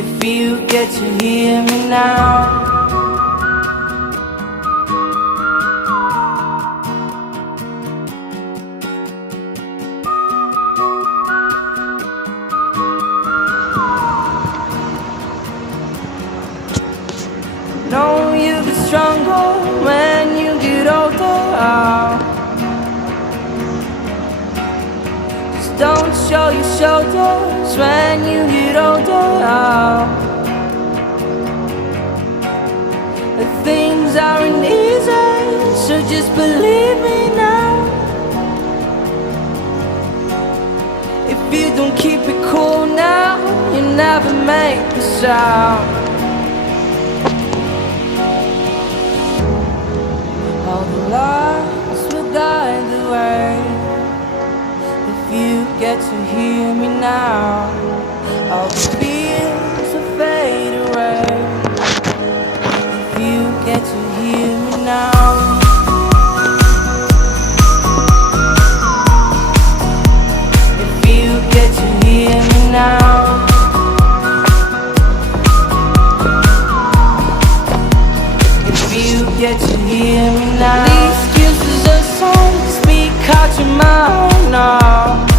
If you get to hear me now. Know you get stronger when you get older. Just don't show your shoulders when you get older. Things aren't easy, so just believe me now. If you don't keep it cool now, you never make a sound. All the lights will guide the way. If you get to hear me now, all the fears will fade away. If you get to hear me now. If you get to hear me now. You get to hear me now. These excuses are songs, speak out your mind now.